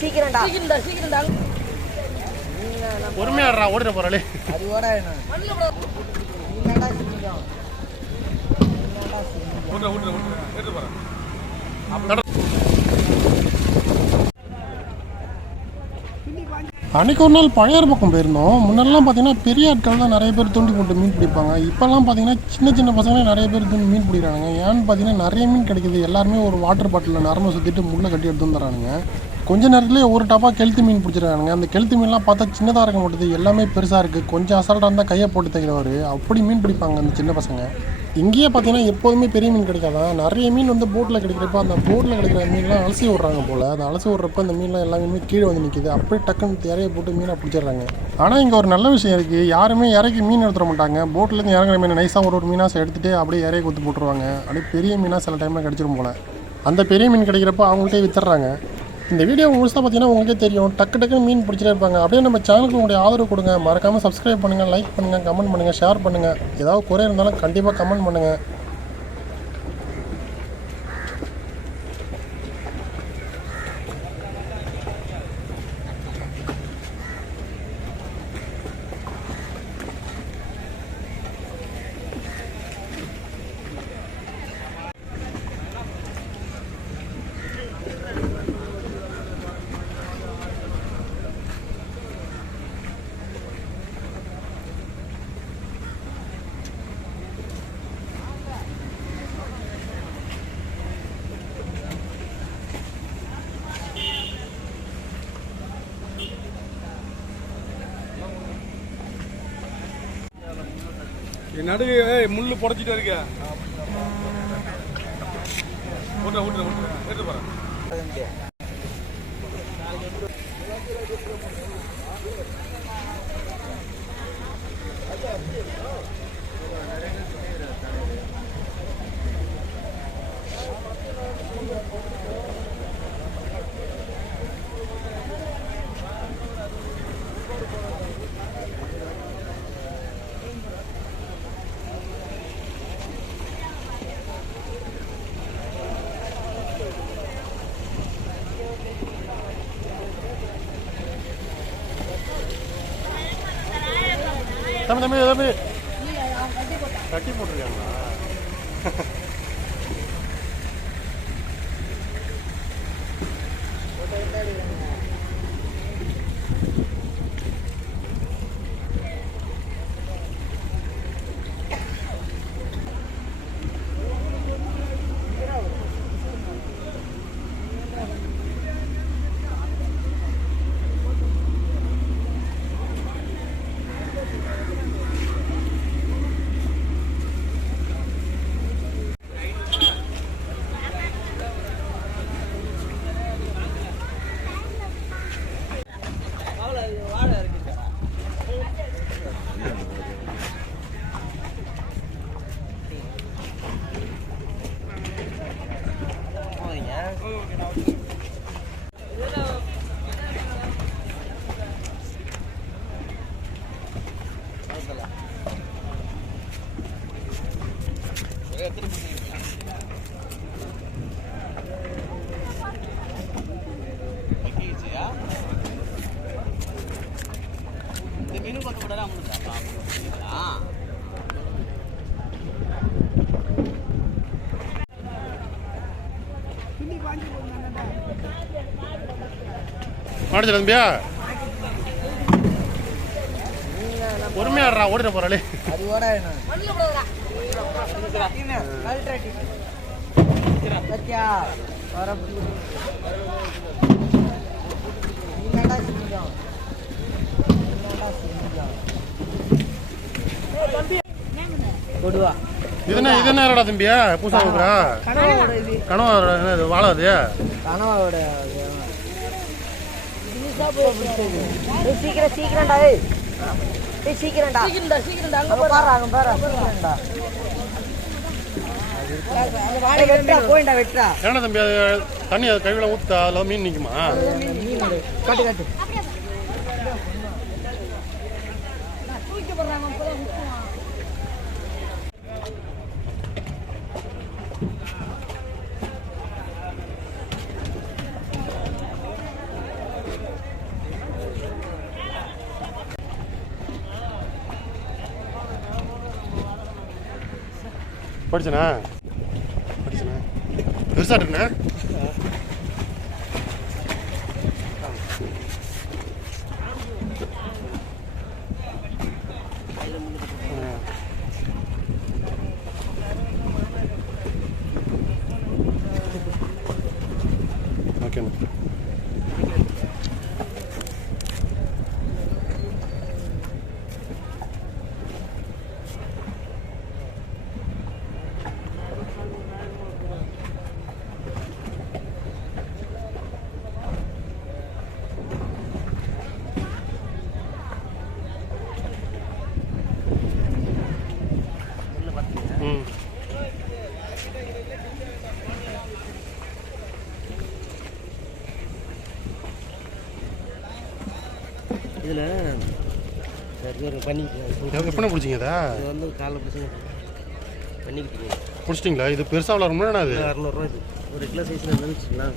சீக்கிரம்டா சீக்கிரம்டா பொறுமையாடுறா ஓடிட போறாளே அது ஓட அன்றைக்கி ஒரு நாள் பழையார் பக்கம் போயிருந்தோம். முன்னெல்லாம் பார்த்தீங்கன்னா பெரிய ஆட்கள் தான் நிறைய பேர் தூண்டி போட்டு மீன் பிடிப்பாங்க. இப்போல்லாம் பார்த்தீங்கன்னா சின்ன சின்ன பசங்களே நிறைய பேர் தூண்டி மீன் பிடிக்கிறானுங்க. ஏன்னு பார்த்தீங்கன்னா நிறைய மீன் கிடைக்குது. எல்லாருமே ஒரு வாட்டர் பாட்டிலில் நரம்பு சுற்றிட்டு முள்ளை கட்டி எடுத்து வந்துடுறானுங்க. கொஞ்ச நேரத்துலேயே ஒரு டப்பா கெளுத்து மீன் பிடிச்சிருக்கானுங்க. அந்த கெளுத்து மீன்லாம் பார்த்தா சின்னதாக இருக்க மாட்டேது, எல்லாமே பெருசாக இருக்குது. கொஞ்சம் அசால்ட்டாக இருந்தால் கையை போட்டு தைக்கிறவர் அப்படி மீன் பிடிப்பாங்க அந்த சின்ன பசங்க. இங்கேயே பார்த்தீங்கன்னா எப்போதுமே பெரிய மீன் கிடைக்காதான். நிறைய மீன் வந்து போட்டில் கிடைக்கிறப்ப அந்த போட்டில் கிடைக்கிற மீன்லாம் அலசி விட்றாங்க போல். அந்த அலசி விட்றப்ப அந்த மீன்லாம் எல்லா மீனுமே கீழே வந்து நிற்கிது. அப்படியே டக்குன்னு இறைய போட்டு மீனை பிடிச்சிடுறாங்க. ஆனால் இங்கே ஒரு நல்ல விஷயம் இருக்குது. யாருமே இறக்கி மீன் எடுத்துட மாட்டாங்க. போட்லேருந்து இறங்குற மீன் நைஸாக ஒரு மீனாக எடுத்துகிட்டு அப்படியே இறைய குத்து போட்டுருவாங்க. அப்படியே பெரிய மீனாக சில டைமில் கிடச்சிரும் போல். அந்த பெரிய மீன் கிடைக்கிறப்ப அவங்கள்ட்டே வித்துடுறாங்க. இந்த வீடியோ முழுசாக பார்த்தீங்கன்னா உங்களுக்கே தெரியும். டக்குன்னு மீன் பிடிச்சிட்டே இருப்பாங்க. அப்படியே நம்ம சேனலுக்கு உங்களுடைய ஆதரவு கொடுங்க. மறக்காமல் சப்ஸ்கிரைப் பண்ணுங்கள், லைக் பண்ணுங்கள், கமெண்ட் பண்ணுங்கள், ஷேர் பண்ணுங்கள். ஏதாவது குறை இருந்தாலும் கண்டிப்பாக கமெண்ட் பண்ணுங்கள். நடுவு முள்ளு புடச்சிட்டு இருக்க எடுத்து போறேன். தம்பி தம்பி தம்பி கட்டி போட்டிருக்காங்களா? மாடிச்சு தம்பியா பொறுமையாடுறா ஓடிட போறாளே அது ஓட இது என்ன தம்பியா பூசா கொடுக்குறா கனவா வாழை அது கனவாவோட சீக்கிரம் சீக்கிரம்டா சீக்கிரம்டா சீக்கிரம்டா அங்க பாரு அங்க பாரு சீக்கிரம்டா போயிண்டா வெட்டா ஏன்னா தம்பி அது தண்ணி அது கையில ஊத்தா அதுல மீன் நிக்குமா? காட்டு காட்டு படிச்சனா பெருசாட்டுண்ணே. ஓகேண்ணா. இதில் பண்ணிக்கிட்டேன். எப்படின்னா பிடிச்சிங்க அதை? இது வந்து காலைல பிடிச்சி பண்ணிக்கிட்டீங்க. பிடிச்சிட்டிங்களா? இது பெருசாக வளரும்னா அது 600 இது ஒரு கிலோ சைஸில் நினைச்சிக்கலாம்.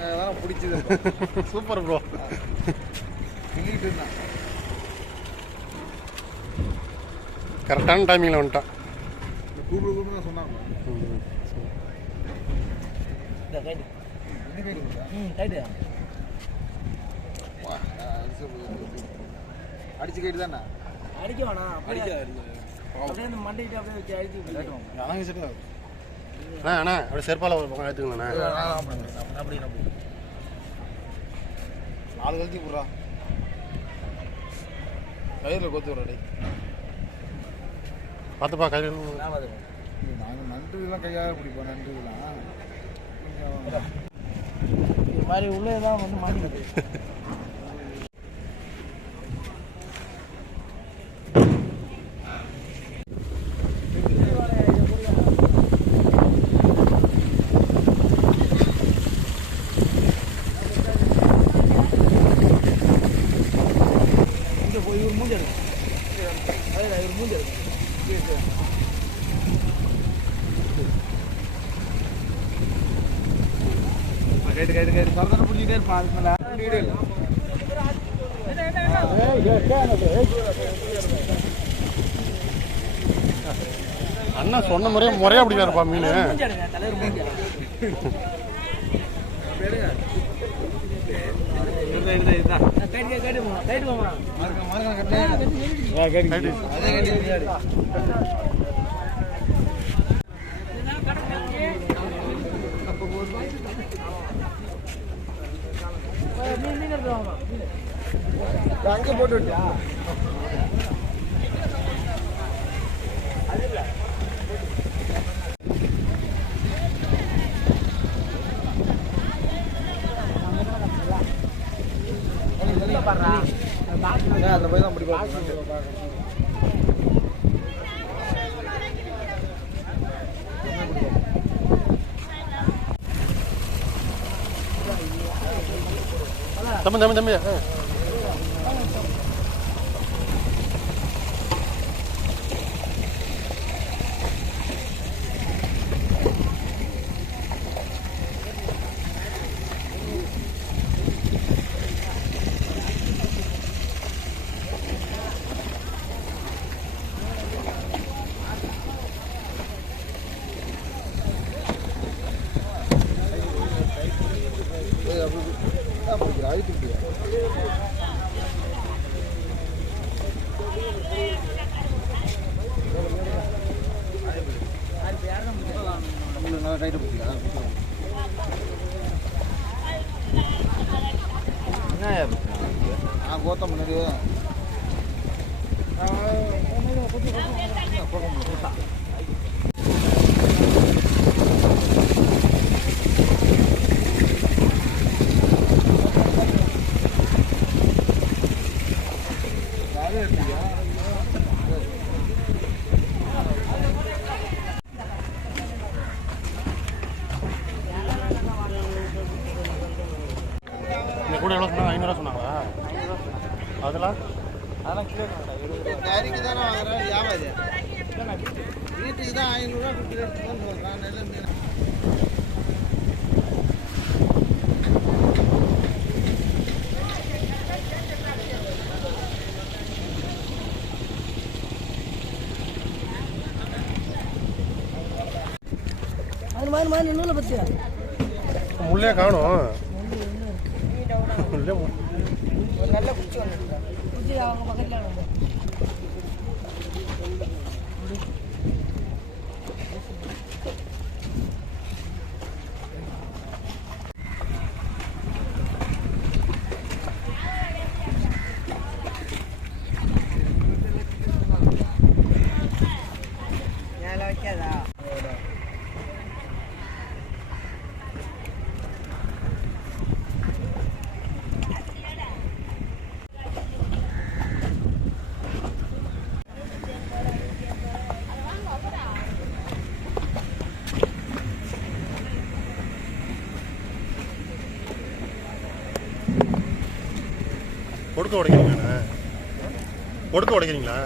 600 பிடிச்சது. Super bro. கரெக்டான டைமிங்கில் வந்துட்டான். கூப்பிடு சொன்னாங்க. அடிச்சு கேட்டு தானே அடிக்க வேணாம். அப்படியே இந்த மண்டைக்கிட்ட அப்படியே வச்சு அடிச்சு அண்ணா அப்படியே செருப்பால் ஒரு பக்கம் எடுத்துக்கலாண்ணா. அப்படி ஆள் கழிச்சு போடுறா கயிறில் கொத்து விட்றா. பார்த்துப்பா கையில். நாங்கள் நன்றிலாம் கையாக பிடிப்போம். நன்றிலாம் இது மாதிரி உள்ளே தான் வந்து மாட்டிக்கிது. இங்கே போய் இவர் மூஞ்சி எடுக்கும். இவர் மூஞ்சி எடுக்கும். கைட்டு பரதனை பிடிச்சிட்டே இருப்பான். அதுக்கு மேலே அண்ணா சொன்ன முறையாக பிடிக்காருப்பா மீன். தலைவர் மூஞ்சி அங்கே போட்டு விட்டியா? அந்த போய் தான் பிடிப்பா. தம்பி கோத்தம் முன்னாடி கூட எவ்வளோ சொன்னாங்க? 500 சொன்னாங்களா? அதெல்லாம் கறிக்கு தானே வாங்குறேன் வியாபாரி. வீட்டுக்கு தான் 500 ரூபா கொடுத்துட்டு சொல்கிறான். நல்ல மீன் மாதிரி நூலை பத்தி முள்ளே காணும். ஒரு நல்ல குச்சி ஒன்று குச்சி அவங்க பக்கத்தில் வந்து வைக்காதா கொடுக்க உடைக்கிறீங்களா? கொடுக்க உடைக்கிறீங்களா?